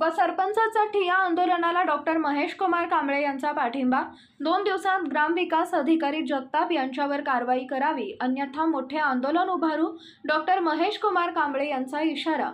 उपसरपंचाचा ठिया आंदोलनाला डॉक्टर महेश कुमार कांबळे यांचा पाठिंबा. दोन दिवसात ग्रामविकास अधिकारी जगताप यांच्यावर कारवाई करावी अन्यथा मोठे आंदोलन उभारू डॉक्टर महेश कुमार कांबळे यांचा इशारा.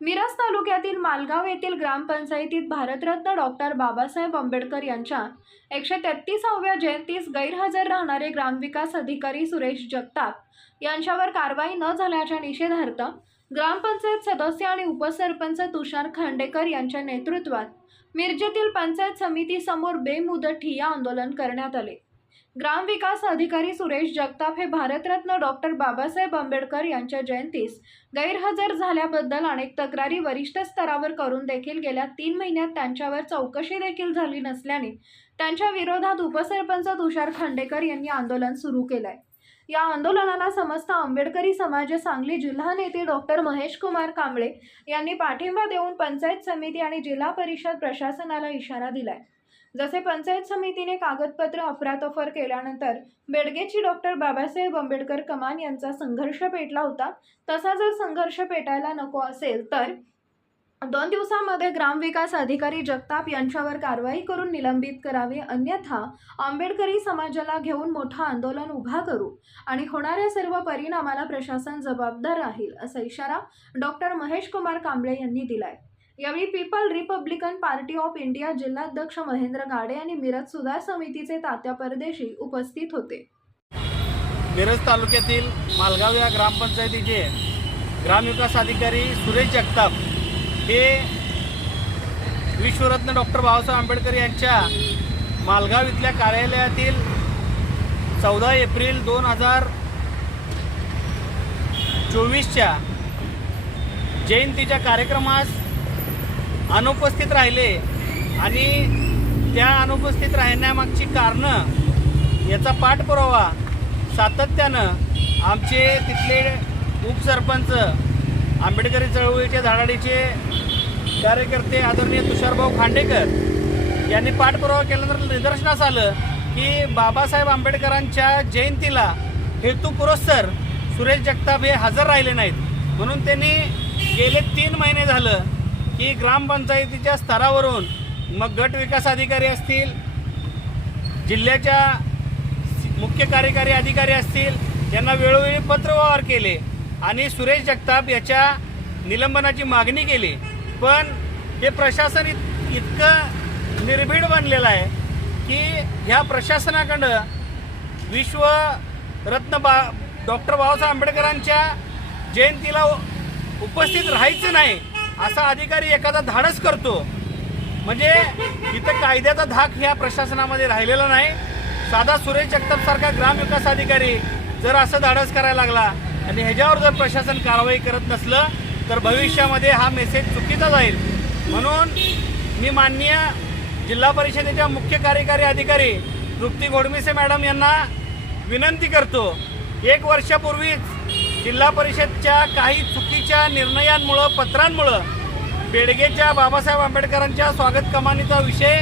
मिरज तालुक्यातील मालगाव येथील ग्रामपंचायतीत भारतरत्न डॉक्टर बाबासाहेब आंबेडकर यांच्या एकशे तेहतीसाव्या जयंतीस गैरहजर राहणारे ग्रामविकास अधिकारी सुरेश जगताप यांच्यावर कारवाई न झाल्याच्या निषेधार्थ ग्रामपंचायत सदस्य आणि उपसरपंच तुषार खांडेकर यांच्या नेतृत्वात मिरजेतील पंचायत समितीसमोर बेमुदत ठिय्या आंदोलन करण्यात आले. ग्रामविकास अधिकारी सुरेश जगताप हे भारतरत्न डॉक्टर बाबासाहेब आंबेडकर यांच्या जयंतीस गैरहजर झाल्याबद्दल अनेक तक्रारी वरिष्ठ स्तरावर करून देखील गेल्या तीन महिन्यात त्यांच्यावर चौकशी देखील झाली नसल्याने त्यांच्या विरोधात उपसरपंच तुषार खांडेकर यांनी आंदोलन सुरू केलंय. या आंदोलनाला समस्त आंबेडकरी समाज सांगली जिल्हा नेते डॉक्टर महेश कुमार कांबळे यांनी पाठिंबा देऊन पंचायत समिती आणि जिल्हा परिषद प्रशासनाला इशारा दिलाय. जसे पंचायत समितीने कागदपत्र अफरातफर केल्यानंतर बेडगेची डॉक्टर बाबासाहेब आंबेडकर कमान यांचा संघर्ष पेटला होता तसा जर संघर्ष पेटायला नको असेल तर दोन दिवसांमध्ये ग्रामविकास अधिकारी जगताप यांच्यावर कारवाई करून निलंबित करावे अन्यथा आंबेडकरी समाजाला घेऊन मोठं आंदोलन उभा करू आणि होणाऱ्या सर्व परिणामाला प्रशासन जबाबदार राहील असा इशारा डॉक्टर महेश कुमार कांबळे यांनी दिलाय. यावेळी People Republican Party of India जिल्हाध्यक्ष महेंद्र गाडे आणि मिरज सुधार समितीचे तात्या परदेशी उपस्थित होते. मिरज तालुक्यातील मालगाव या ग्रामपंचायतीचे ग्रामविकास अधिकारी सुरेश जगताप हे विश्वरत्न डॉक्टर बाबासाहेब आंबेडकर यांच्या मालगाव इथल्या कार्यालयातील चौदा एप्रिल दोन हजार चोवीसच्या जयंतीच्या कार्यक्रमास अनुपस्थित राहिले आणि त्या अनुपस्थित राहण्यामागची कारणं याचा पाठपुरावा सातत्यानं आमचे तिथले उपसरपंच आंबेडकरी चळवळीचे धाडाडीचे कार्यकर्ते आदरणीय तुषारभाऊ खांडेकर यांनी पाठपुरावा केल्यानंतर निदर्शनास आलं की बाबासाहेब आंबेडकरांच्या जयंतीला हेतुपुरस्सर सुरेश जगताप हे हजर राहिले नाहीत. म्हणून त्यांनी गेले तीन महिने झालं की ग्रामपंचायतीच्या स्तरावरून मग गट विकास अधिकारी असतील जिल्ह्याच्या मुख्य कार्यकारी अधिकारी असतील यांना वेळोवेळी पत्रव्यवहार केले आणि सुरेश जगताप याच्या निलंबनाची मागणी केली. पण हे प्रशासन इत इतकं निर्भीड बनलेलं आहे की ह्या प्रशासनाकडं विश्वरत्न बा डॉक्टर बाबासाहेब आंबेडकरांच्या जयंतीला उपस्थित राहायचं नाही असा अधिकारी एखादा धाडस करतो. म्हणजे इथं कायद्याचा धाक ह्या प्रशासनामध्ये राहिलेला नाही. साधा सुरेश जगताप सारखा ग्रामविकास अधिकारी जर असं धाडस करायला लागला आणि ह्याच्यावर जर प्रशासन कारवाई करत नसलं तर भविष्यामध्ये हा मेसेज चुकीचा जाईल. म्हणून मी माननीय जिल्हा परिषदेच्या मुख्य कार्यकारी अधिकारी तृप्ती घोडमिसे मॅडम यांना विनंती करतो एक वर्षापूर्वीच जिल्हा परिषदच्या काही चुकीच्या निर्णयांमुळं पत्रांमुळं बेडगेच्या बाबासाहेब आंबेडकरांच्या स्वागत कमानीचा विषय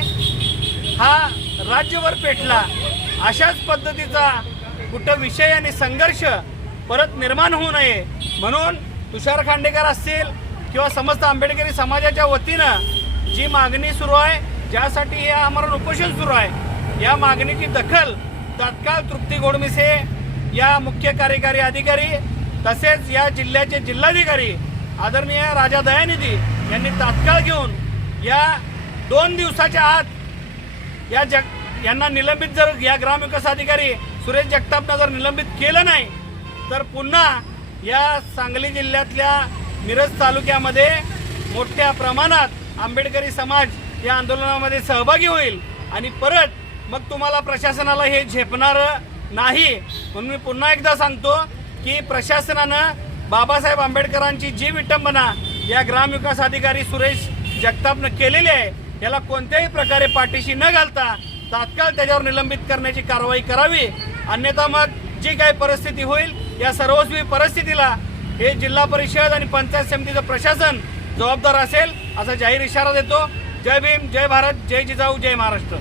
हा राज्यभर पेटला. अशाच पद्धतीचा कुठं विषय आणि संघर्ष परत निर्माण होऊ नये. म्हणून तुषार खांडेकर असतील किंवा समस्त आंबेडकरी समाजाच्या वतीनं जी मागणी सुरू आहे ज्यासाठी हे आमरण उपोषण सुरू आहे या मागणीची दखल तत्काळ तृप्ती गोडमिसे या मुख्य कार्यकारी अधिकारी तसेच या जिल्ह्याचे जिल्हाधिकारी आदरणीय राजा दयानिधी यांनी तात्काळ घेऊन या दोन दिवसाच्या आत या जग यांना निलंबित जर या ग्रामविकास अधिकारी सुरेश जगतापनं जर निलंबित केलं नाही तर पुन्हा या सांगली जिल्ह्यातल्या मिरज तालुक्यामध्ये मोठ्या प्रमाणात आंबेडकरी समाज या आंदोलनामध्ये सहभागी होईल आणि परत मग तुम्हाला प्रशासनाला हे झेपणारं नाही. म्हणून मी पुन्हा एकदा सांगतो की प्रशासनानं बाबासाहेब आंबेडकरांची जी विटंबना या ग्रामविकास अधिकारी सुरेश जगतापनं केलेली आहे याला कोणत्याही प्रकारे पाठीशी न घालता तात्काळ त्याच्यावर निलंबित करण्याची कारवाई करावी. अन्यथा मग जी काही परिस्थिती होईल या सर्वस्वी परिस्थितीला हे जिल्हा परिषद आणि पंचायत समितीचं प्रशासन जबाबदार असेल असा जाहीर इशारा देतो. जय भीम जय भारत जय जिजाऊ जय महाराष्ट्र.